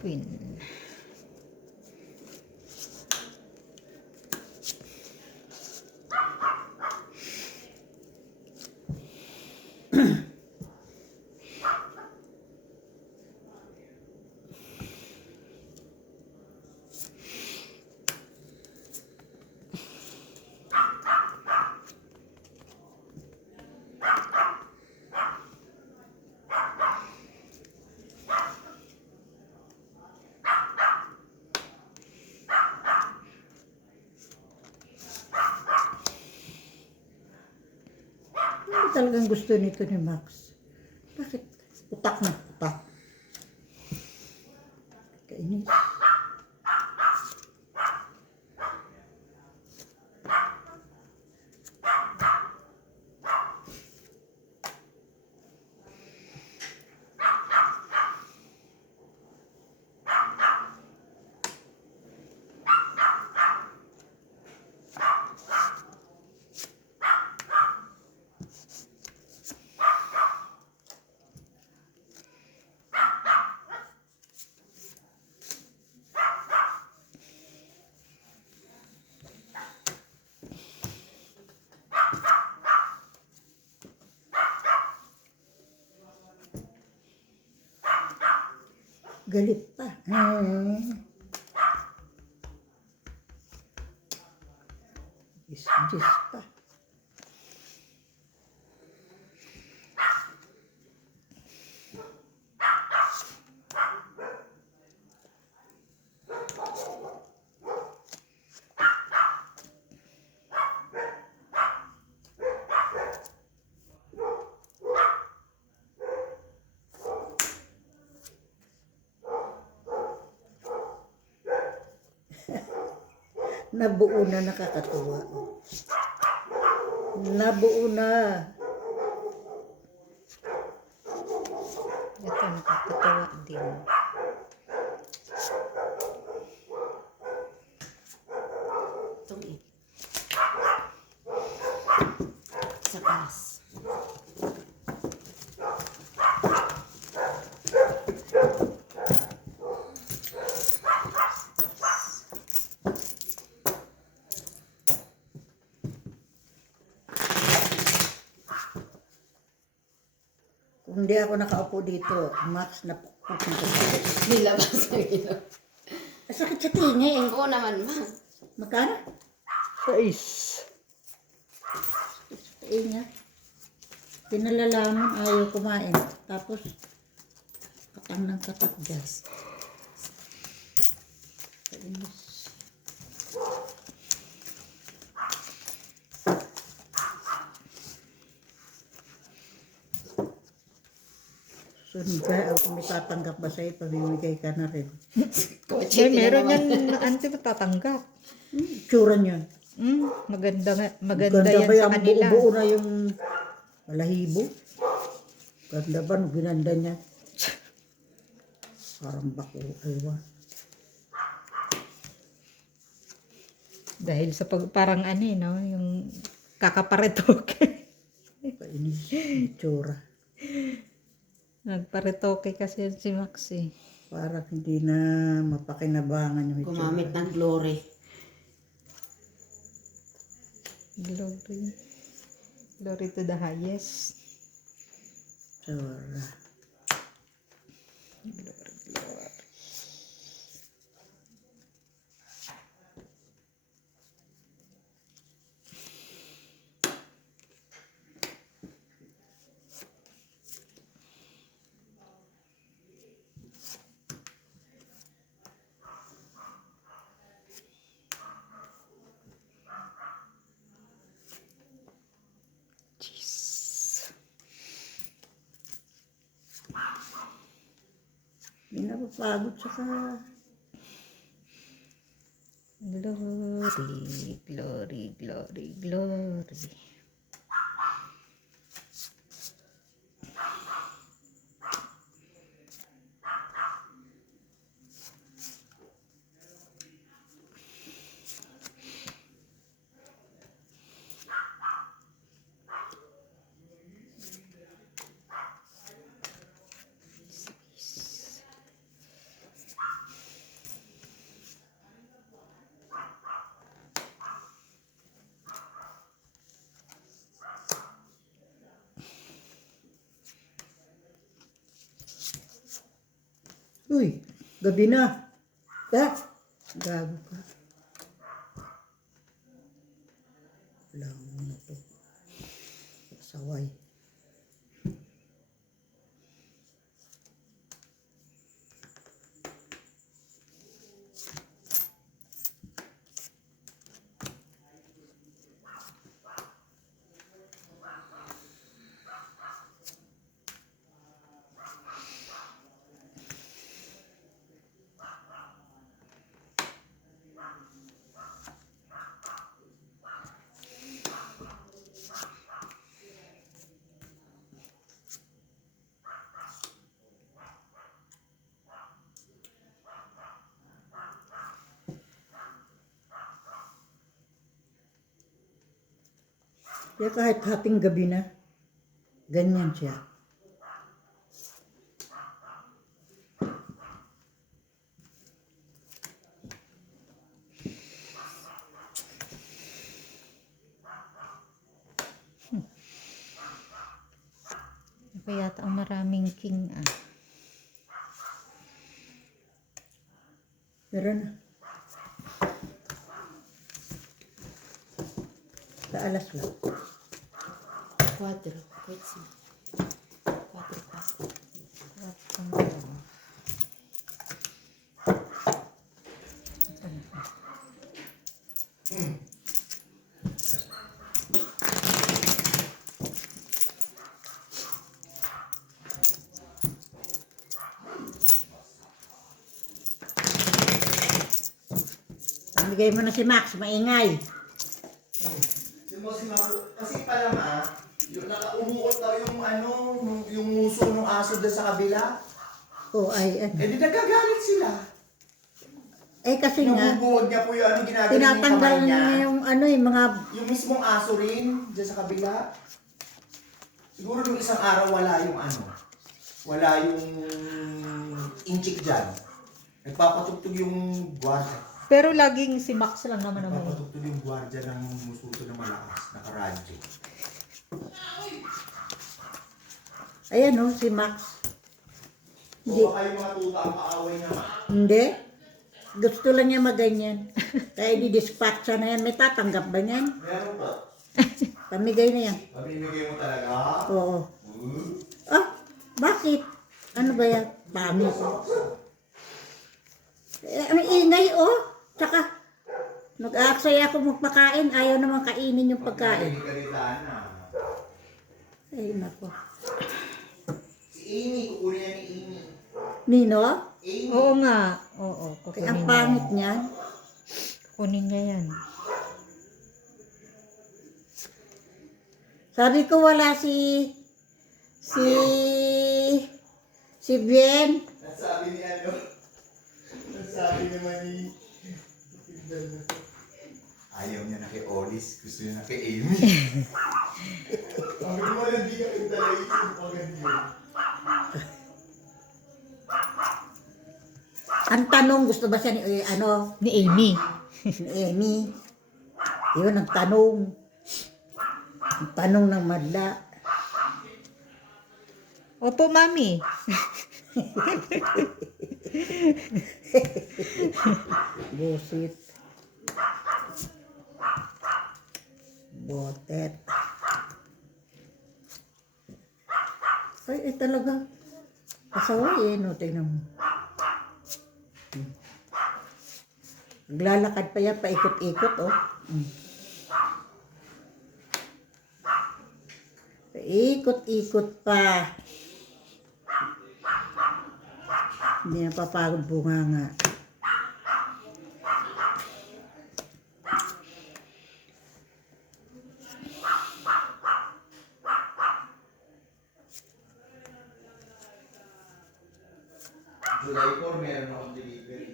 Queen. Ano talagang gusto nito ni Max? Bakit? Utak na utak. Kainis. Galit pa. Gis pa. Nabuo na, nakakatuwa. Nabuo na. Ito, nakakatawa din. Sa taas. Kung hindi ako nakaupo dito, Max, napukpok na ko. Nilabas ang ilaw. Sakit sa tinga eh. Oo naman, ma. Magkano? 6. Sa tinga. Pinalalaman, ayaw kumain. Tapos, katang ng katak dyan. Kainis. So, kung may tatanggap ba sa'yo, pamimigay ka na rin. Ay, meron yan na anti matatanggap. Tsura niya. Maganda yan ba sa yung kanila. buo-buo na yung balahibo? Ganda ba? No, ginanda niya. Parang bako. Aywa. Dahil sa parang no, yung kakaparetoke. Kainis. Yung tsura. Nagparetoke kasi yan si Max eh. Parang hindi na mapakinabangan yung itsura. Gumamit ng glory. Glory. Glory to the highest. Tsura. Glory, glory. Hindi napapagod saka Glory, glory, glory, glory. Uy, gabi na. Ha? Gago ka. Wala mo na to. Saway. Kaya kahit hating gabi na, ganyan siya. Kaya yata ang maraming king Pero na. Sa alas lang. 4. Wait, see. 4 pa. Bigay mo na si Max, maingay. Kasi pala yung umuot daw yung yung muso ng aso doon sa kabila. Oh, ay, Eh di nagagalit sila. kasi nga, Nabubuwag niya po yung ginagawa niya yung tinatanggal kamay niya. niya yung mga, Yung mismong aso rin, dyan sa kabila. Siguro nung isang araw wala yung wala yung inchik dyan. Nagpapatugtog yung gwardiya. Pero laging si Max lang naman naman. Nagpapatugtog yung gwardiya ng musuto na malakas, nakaradyo. ayan oh, si Max. Hindi. O baka yung mga tuta ang kaaway naman. Hindi. Gusto lang niya maganyan. Kaya di-dispatcha na yan. May tatanggap ba niyan? Meron po. Pamigay na yan. Pamimigay mo talaga? Oo. Hmm? Ah, bakit? Ano ba yan? Pangit. Ang ingay oh. Tsaka, nag-aaksaya ako magpakain. Ayaw naman kainin yung pagkain. Pagkalitan na. Ay, nako. Si Amy, kukunin niya ni Amy. Nino? Amy. Oo nga. Oo, Kaya ang kukunin niya. pangit niyan. Kunin niya yan. Sabi ko wala si Bien. Nasabi ni nasabi naman ni ayaw niya na kay Olis, gusto niya na kay Amy. Sabi mo lang di ka pintalaisip mo agad yun. Ang tanong, gusto ba siya ni, Ni Amy. ni Amy? Yun ang tanong. Ang tanong ng madla. Opo, Mami. Busit. Botet. Ay, talaga. Pasaway no? Tingnan mo. Naglalakad pa yan, paikot-ikot, oh. Paikot-ikot pa. Hindi na papagod bunganga. July 4, meron akong delivery.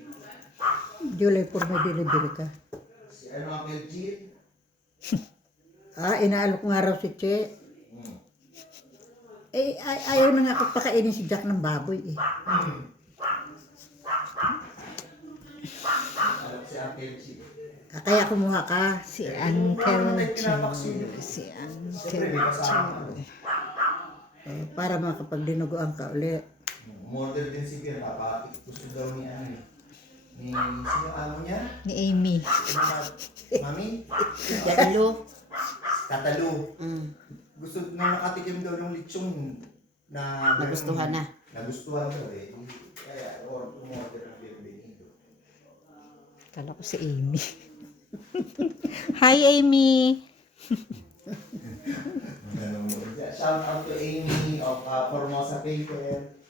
July 4 may delivery ka. Si Uncle Jit. Inaalok nga raw si Che. Ayaw na nga pagpakainin si Jack ng baboy eh. Alam si Uncle Jit. Kaya kumuha ka. Si Uncle Pinapaksin. Si Siyempre, Uncle may kasama. Para makapagdinuguan ka uli. Model din si Pierre, papakit. Gusto daw ni ano eh. Ni, sino amo niya? Ni Amy. Mami? Dadalo. Tatalo. Mm. Gusto nung nakatikim daw ng lechon na Nagustuhan na. Nagustuhan daw eh. Kaya or umorder ng bienvenido. Kala ko si Amy. Hi, Amy! Shout out to Amy of Formosa Paper.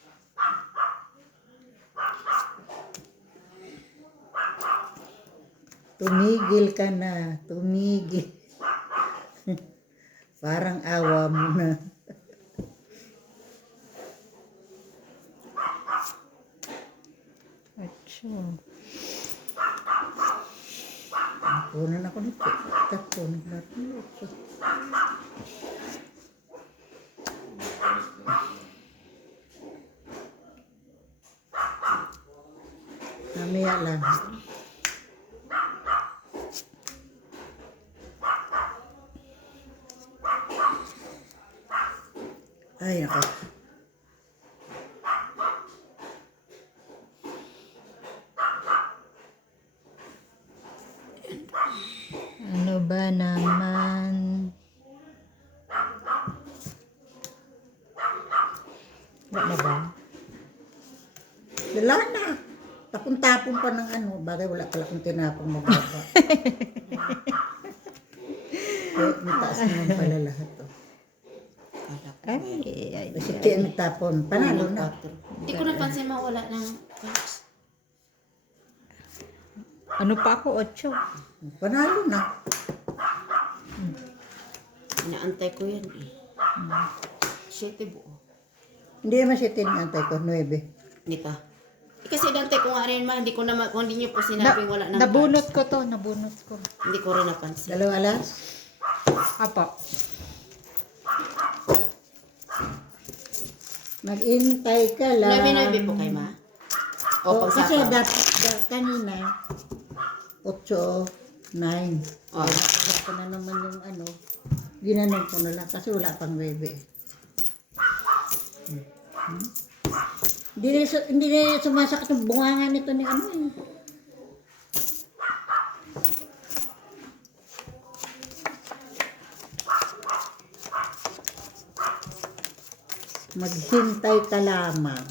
Tumigil ka na. Tumigil. Parang awa mo na. Acho. Kunan ako nito. Tatlo. Naglatulot. Mamaya lang. Ay, ako. Ano ba naman? Wala na ba? Wala na. Tapon-tapon pa ng ano. Bagay wala pala kung tinapong mababa. May taas naman pala lahat to. Kala ko. Ay. Kasi kaya nagtapon. Panalo na. Hindi ko napansin mawala ng cards. Ano pa ako? 8. Panalo na. Inaantay ko yan eh. 7 buo. Hindi naman siya tinantay ko. 9. Hindi ka. Kasi dante ko nga rin ma, hindi ko na kung hindi niyo po sinabing wala ng Nabunot ko to. Nabunot ko. cards. Hindi ko rin napansin. 2 alas. Apo. Mag-intay ka lang. 9 po kay ma. O, Kasi pagsapa. dapat kanina 8, 9. Oh. Kaya ko na naman yung ano. Ginanon ko na lang kasi wala pang bebe. Hindi na sumasakit yung bunganga nito ni ano eh. Maghintay ka lamang.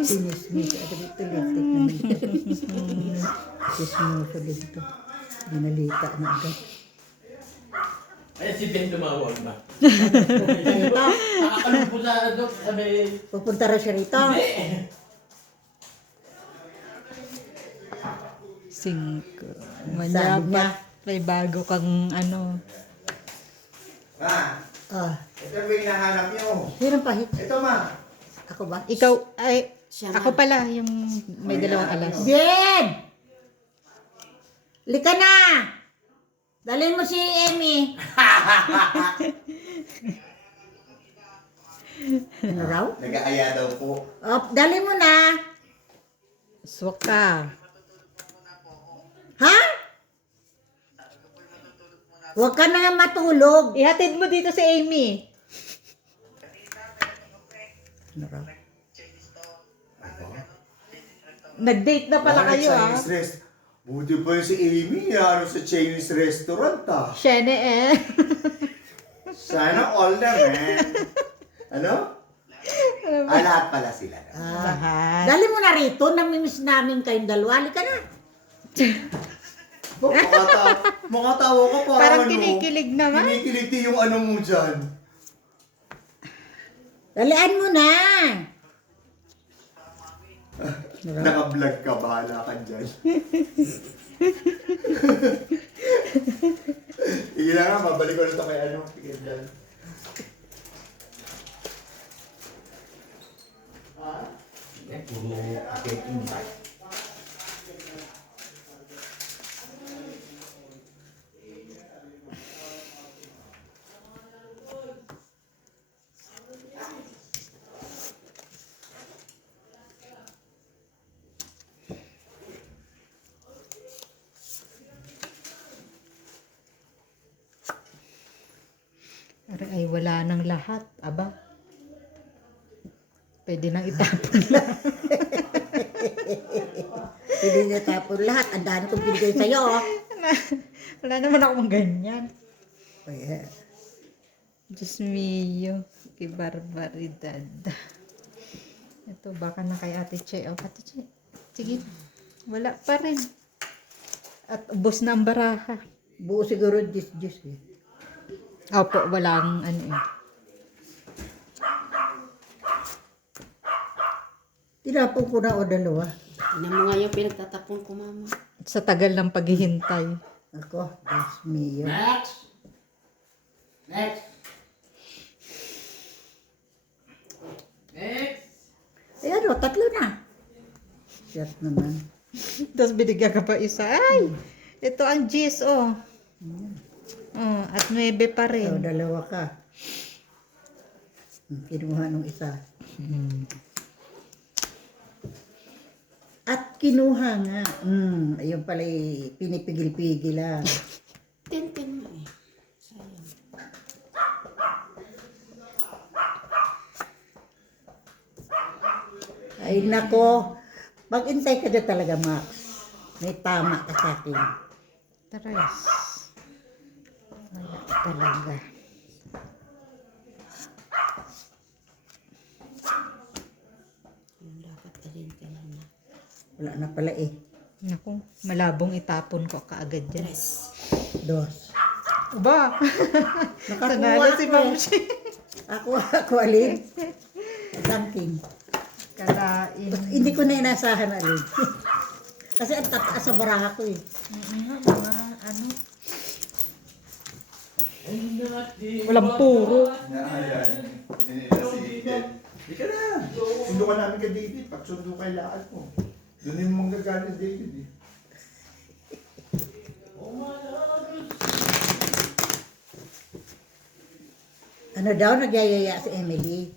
Sinismis. Ako dito litik naman. Sismoso dito. Binalita na agad. Ay, si Ben tumawag ba? Pupunta rito. Nakakalong po sa dok, sabi... Pupunta rin siya rito. 5. Sabi niya. Manyapat. May bago kang ano. Ma, Ah, ito ba yung hinahanap niyo? sino pahit? Ito ma. Ako ba? Ikaw, ay, Siya ako na. pala yung may dalawang alas. Jen! Lika na! Dalhin mo si Amy. Ano raw? Nag-aaya daw po. Oh, dalhin mo na. Swak ka. Ha? Huwag ka na nga matulog. Ihatid mo dito si Amy. Ano raw? Nag-date na pala kayo ah. Chinese rest. Buti pa yung si Amy, ano sa Chinese restaurant ah. Shene eh. Sana all naman. Ano? Lahat pala sila. Lahat. Dalhin mo na rito. Namimiss namin kayong dalawa. Halika na. Makatawa ka Parang ano, kinikilig naman. Kinikiliti yung ano mo dyan. Dalian mo na. Naka-vlog ka, bahala ka dyan. Sige na nga, babalik ko na ito kay ano. Sige dyan. puro aketing ba? Ay, wala nang lahat. Aba. Pwede nang itapon lang. Hindi niya tapon lahat. Ang dami kong binigay sa'yo. Oh. Wala naman akong ganyan. Kaya, Diyos mio. Kay barbaridad. Ito, baka na kay Ate Che. O, Ate Che. Sige. Wala pa rin. At ubos na ang baraha. buo siguro Diyos eh. Opo, walang ano eh. Tinapon ko na o dalawa. Yan mo nga yung pinagtatapon ko, mama. Sa tagal ng paghihintay. Ako, Diyos mio. Next! Next! Next! Eh ano, tatlo na. Shit naman. Tapos binigyan ka pa isa. Ay! Ito ang G's, oh. Oh, at 9 pa O, rin. dalawa ka. Kinuha nung isa. At kinuha nga. Ayun pala pinipigil-pigil lang. Tintin mo eh. Sayang. Ay nako. Mag-intay ka dyan talaga, Max. May tama ka sa akin. Tres. Wala talaga. Yung dapat dalhin ka na na. Wala na pala eh. Naku, malabong itapon ko kaagad dyan. Tres. Dos. Aba! Nakakuha Sanala si ako Ma'am eh. Shi. Ako alin. Thanking. Kalain. Hindi ko na inasahan alin. Kasi ang tataas sa baraha ko eh. Mga ano. Walang puro. Hindi ka na. Sundo ka namin kay David. Pag sundo kay lakad mo. Doon yung manggagaling David eh. Ano daw, nagyayaya si Emily.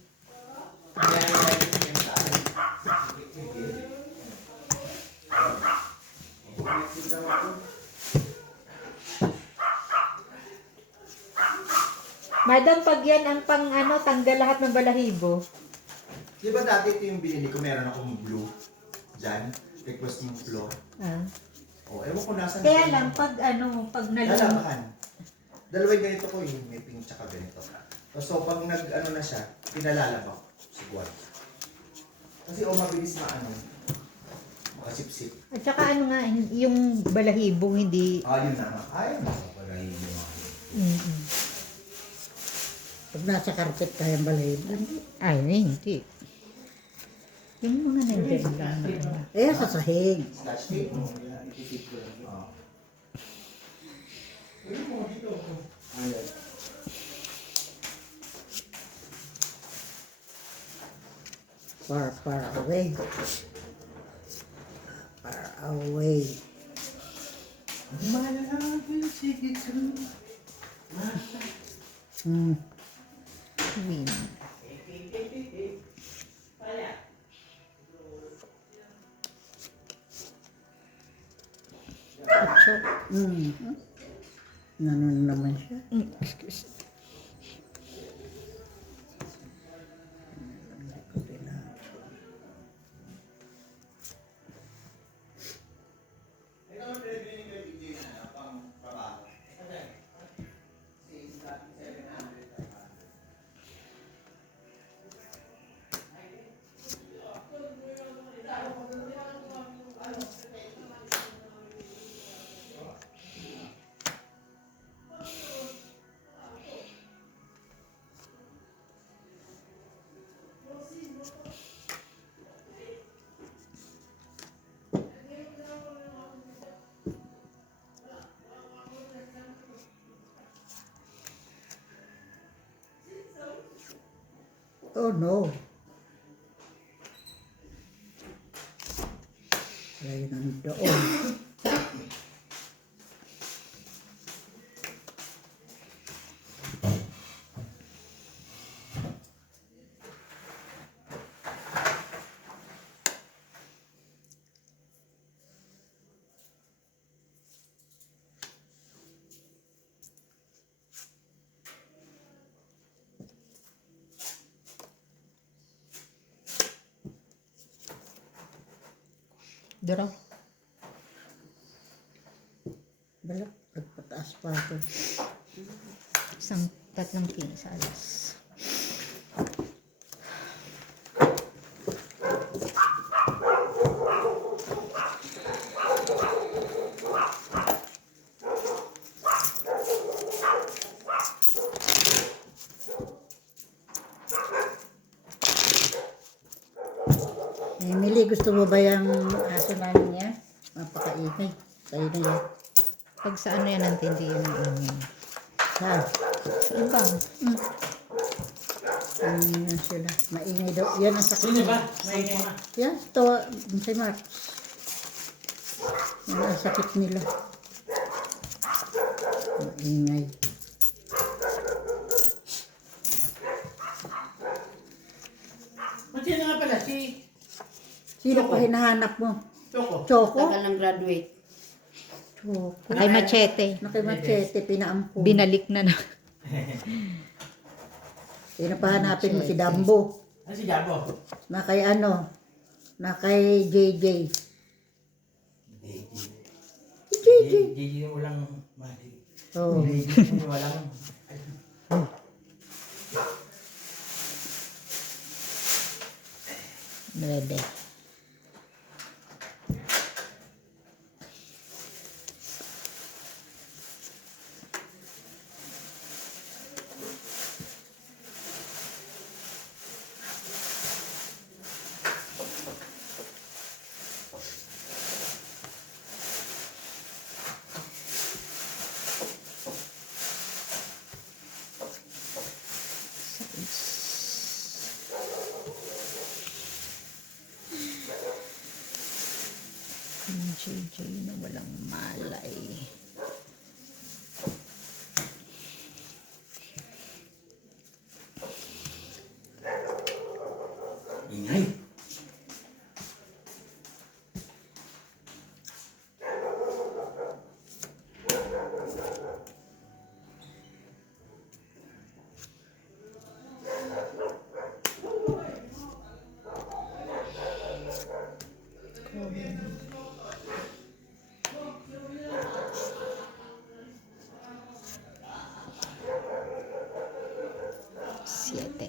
Madam, pag yan ang pang ano, tanggal lahat ng balahibo. Di ba dati ito yung binili ko, meron akong blue. Diyan. Request mong floor. Ah. O, ewan ko nasan. Kaya lang, pag ano, pag nalulung. Lalabahan. Dalawa yung ganito ko yung may pink tsaka ganito. So pag nag-ano na siya, pinalalaba ko. Siguro. Kasi mabilis maano. Makasip-sip. At saka ano nga, yung balahibo hindi... Yun na. Ayun na. Pag hindi mo. Mm-mm. Pag nasa karpet kayang balay. Ay, hindi. Yung mga nandiyan lang. Eh, sa sahig. Scotch tape mo. Ititip ko lang. Ayun mo dito. Ayan. Far away. Far away. Win. Ocho. Nanon naman siya. Excuse. Oh no. Lagay nandoon. Duro. Balak, nagpataas pa ako. Isang tatlong kinsalas. Emily, gusto mo ba yung aso namin yan? Mapakaingay. Kayo na yan. Pag sa ano yan, antindi yun ang ingay. Saan? Sa ibang. Maingay sila. Maingay daw. Yan ang sakit. Sino ba? Maingay na. Yan, ito. Si Mark. Yan ang sakit nila. Maingay. Sino nga pala? Si Sino pa hinahanap mo? Choco. Choco? Tagal ng graduate. Choco. Ay, machete. Nakimachete, pinaampun. Binalik na na. Sino pa hanapin mo? Si Dambo. Ano si Jabo? Na kay ano? Na kay JJ. Si JJ. Gigi yung walang mali. Oh. Gigi yung walang... Ready. Yung JJ na walang malay. Ingay. Siete.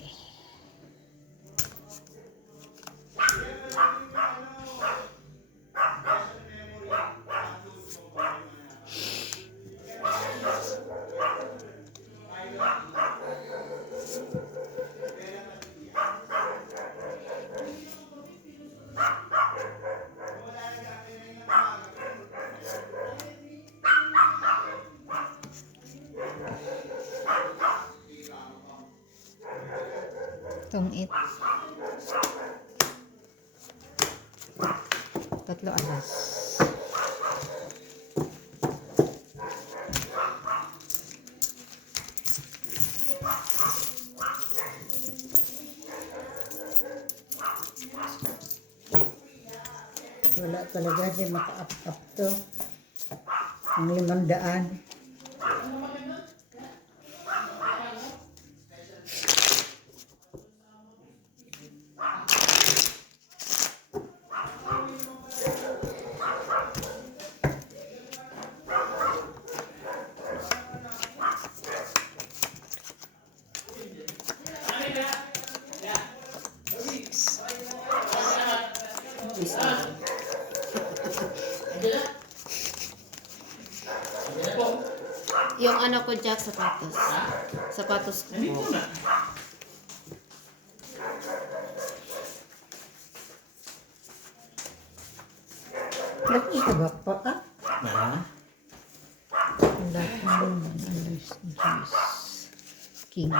Tungit. Tatlo alas. Wala talaga. Di maka-up-up to. Ang 500. Yung ano ko, Jack, sapatos. Sapatos ko. Nandito na. Nag-isabak pa ka? Ha? Wala pang alas 10. King.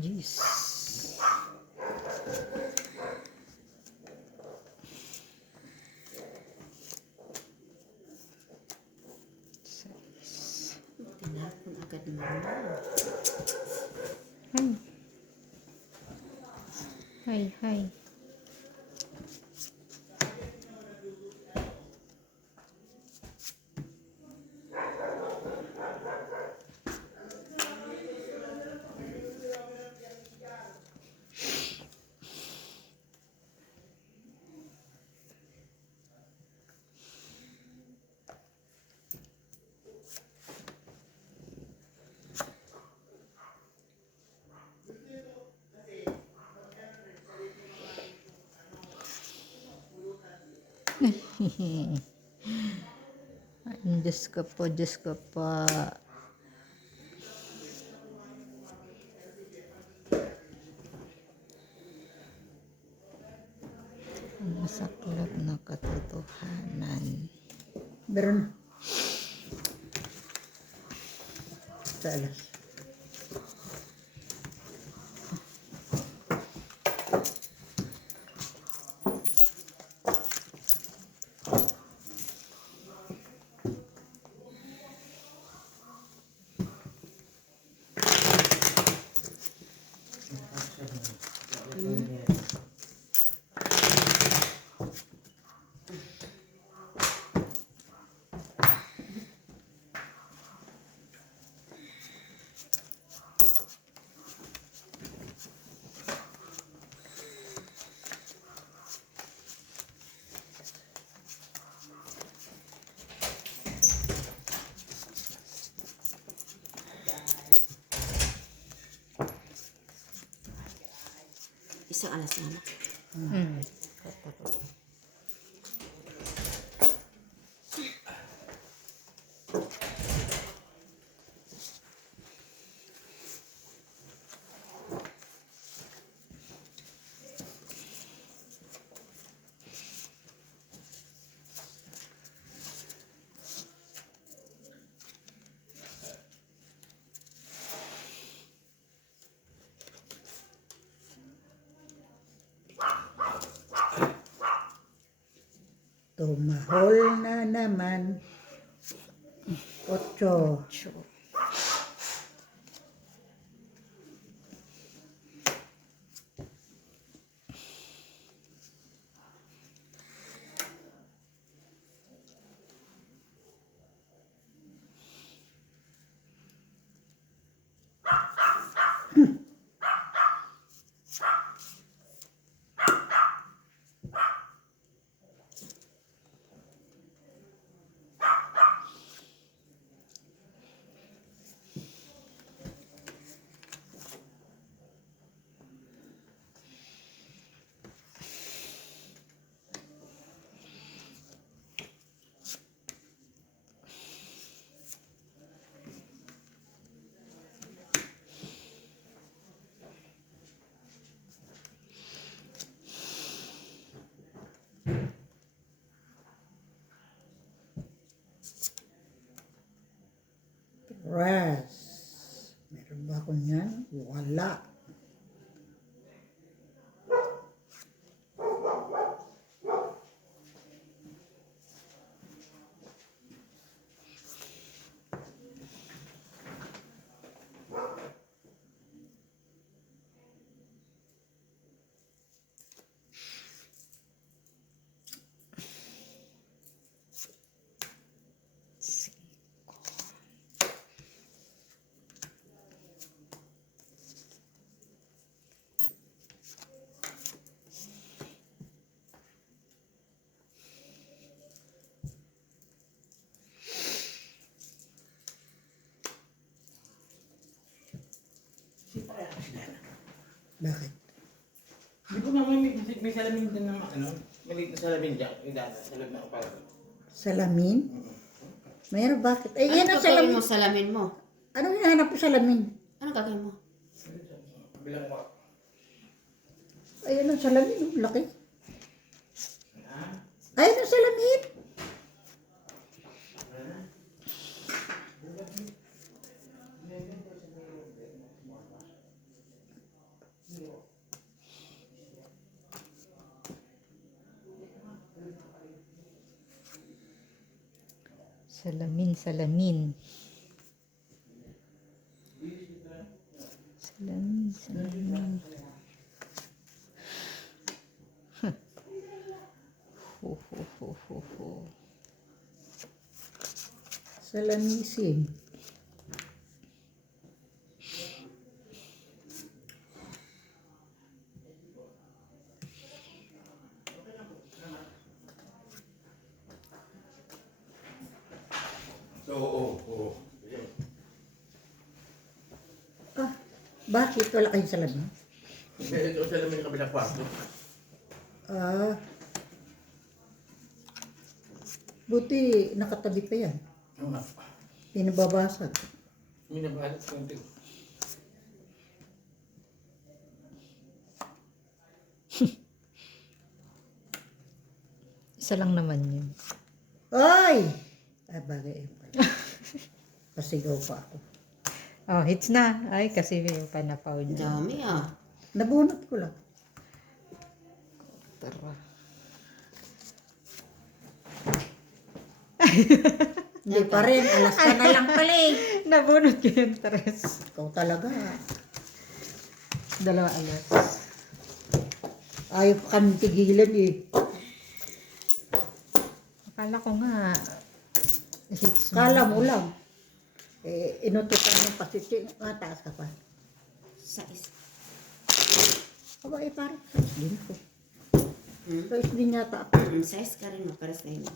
Jeez. Tinapon agad ni mama. Hay. Hay. Ay, Diyos ko po, Diyos ko po. Ang masaklap na katotohanan. Meron. Sa alas. Isang alas mama. Tumahol na naman. 8. Rest. Meron ba ako niyan? Wala. Bakit? Di ba nga may salamin din naman, ano? Maliit na salamin dyan. Yung dati, sa loob ng aparador. Salamin? Mayroon bakit? Eh, yan Ano ang gagawin salamin. mo sa salamin mo? Anong hinahanap ko salamin? Ano gagawin mo? Bilang ko. Ayun ang salamin. Oh, laki. Ayun ang salamin. Salamin, salamin. Salamin, salamin. Ho, ho, ho, ho, ho. Salamisin. Oo. Ah, bakit wala kayong salamin? Meron ko salamin ng kabilang kwarto. Ah. Buti nakatabi pa yan. Oo nga. Pinababasag. Minabalat konti. Isa lang naman yun. Ay! Ah, bagay. Pasigaw pa ako. Oh, hits na. Ay, kasi may panapaw Ang niya. dami ah. Nabunot ko lang. Tara. Hindi pa rin. Alas ka na lang pala eh. Nabunot ko yung tres. Ikaw talaga. Dalawa alas. Ayaw pa kami tigilan eh. Akala ko nga, hits mo. Kala mo lang. Eh, inutukan mo pa si Ching. Taas ka pa. Sais. Aba eh, parang size din ko. Hmm? Size din yata ako. Sais ka rin mo, pares tayo mo.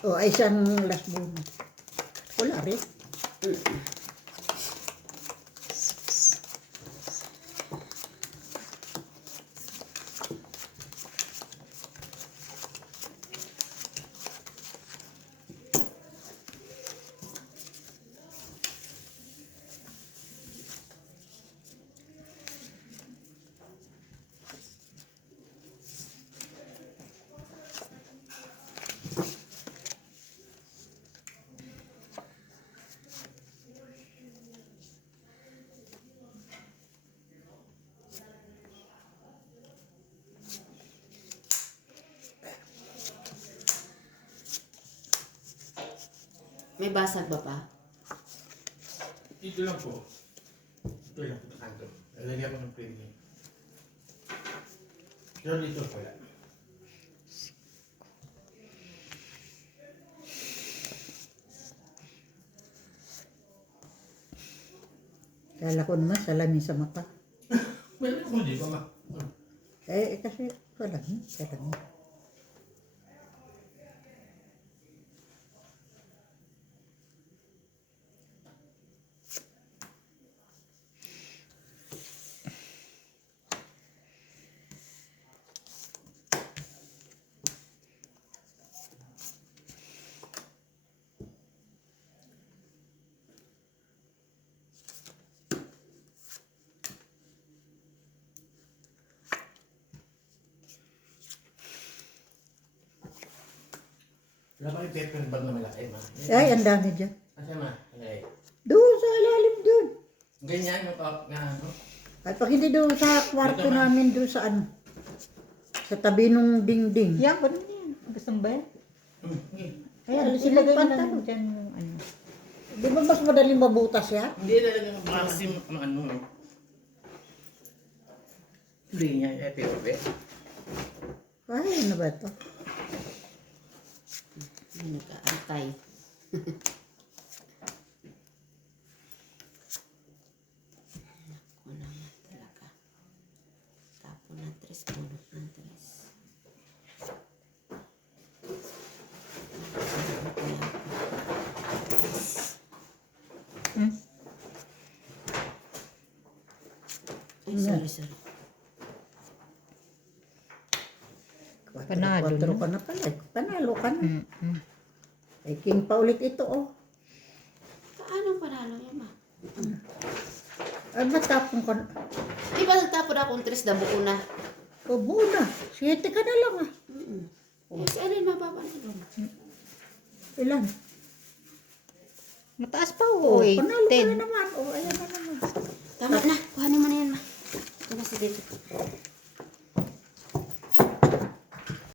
O, ay isang last bonus. Wala rin. May basag ba pa? Dito lang po. Ito lang po sa kanto. Lalagyan ko ng premium. Pero dito pala. Kala ko naman salamin sa mata. Meron ako di ba ma? Kasi salamin. Wala pa yung paper bag na malaki ma? Ay, ang dami dyan. Asa ma? Ay. Doon sa ilalim doon. Ganyan yung top na ano? Ay, pag hindi doon sa kwarto namin doon sa ano. Sa tabi nung dingding. Yan, ba't yan? Gusto mo ba yan? Ayan, Ilagay ilagay mo pantalon. lang dyan yung ano. Di ba mas madaling mabutas yan? Hindi talagang maximum ng ano. Hindi niya, paper. Ay, ano ba ito? May nag-aantay. Naku naman talaga. Tapo ng tres, pulot ng tres. Hmm? Ay, sorry. Panalo 4 na. ka na pala. Panalo ka na. Mm-mm. Ay, king pa ulit ito, oh. Paano panalo yan, ma? Ay, matapong ka na. Di ba nagtapon akong 3 na buo na? O, buo na. 7 ka na lang, ah. Eh, si Alin mapapanalo. Ilan? Mataas pa Oh, oh, eh. panalo ka 10. na naman. Oh, ayan na naman. Tama na. Kuhanin mo na yan, ma. Ito na si Dito.